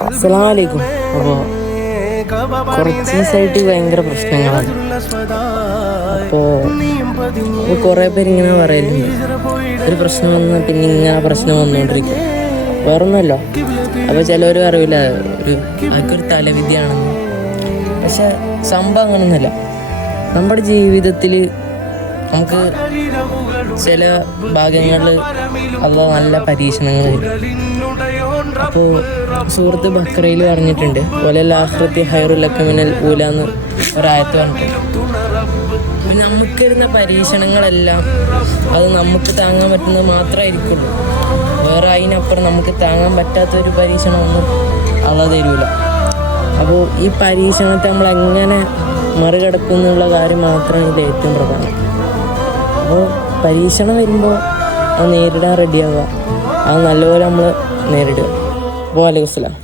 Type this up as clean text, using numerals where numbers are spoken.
അസ്സലാമലൈക്കും. അപ്പോൾ കുറച്ച് ദിവസമായിട്ട് ഭയങ്കര പ്രശ്നങ്ങളാണ്. അപ്പോൾ കുറേ പേരിങ്ങനെ പറയലുണ്ട്, ഒരു പ്രശ്നം വന്നാൽ പിന്നെ ഇങ്ങനെ പ്രശ്നം വന്നുകൊണ്ടിരിക്കും, വേറൊന്നുമല്ലോ. അപ്പോൾ ചിലവർ അറിയില്ല അതൊരു തലവിധിയാണെന്ന്. പക്ഷെ സംഭവം അങ്ങനെയൊന്നുമല്ല. നമ്മുടെ ജീവിതത്തിൽ നമുക്ക് ചില ഭാഗങ്ങളിൽ അള്ളാഹു നല്ല പരീക്ഷണങ്ങൾ തരും. അപ്പോൾ സൂറത്ത് ബഖറയിൽ പറഞ്ഞിട്ടുണ്ട്, വലൽ ആഖിറത്തി ഖൈറുൽ ലക മിനൽ ഊല എന്ന് ഒരായത്ത് പറഞ്ഞിട്ടുണ്ട്. പിന്നെ നമുക്ക് വരുന്ന പരീക്ഷണങ്ങളെല്ലാം അത് നമുക്ക് താങ്ങാൻ പറ്റുന്നത് മാത്രമായിരിക്കുള്ളൂ. വേറെ അതിനപ്പുറം നമുക്ക് താങ്ങാൻ പറ്റാത്തൊരു പരീക്ഷണമൊന്നും അള്ളാഹു തരൂല. അപ്പോൾ ഈ പരീക്ഷണത്തെ നമ്മൾ എങ്ങനെ മറികടക്കും എന്നുള്ള കാര്യം മാത്രമാണ് ഇത് ഏറ്റവും പ്രധാനം. അപ്പോൾ പരീക്ഷണം വരുമ്പോൾ അത് നേരിടാൻ റെഡിയാവുക, അത് നല്ലപോലെ നമ്മൾ നേരിടുക. വലൈക്കും അസ്സലാം.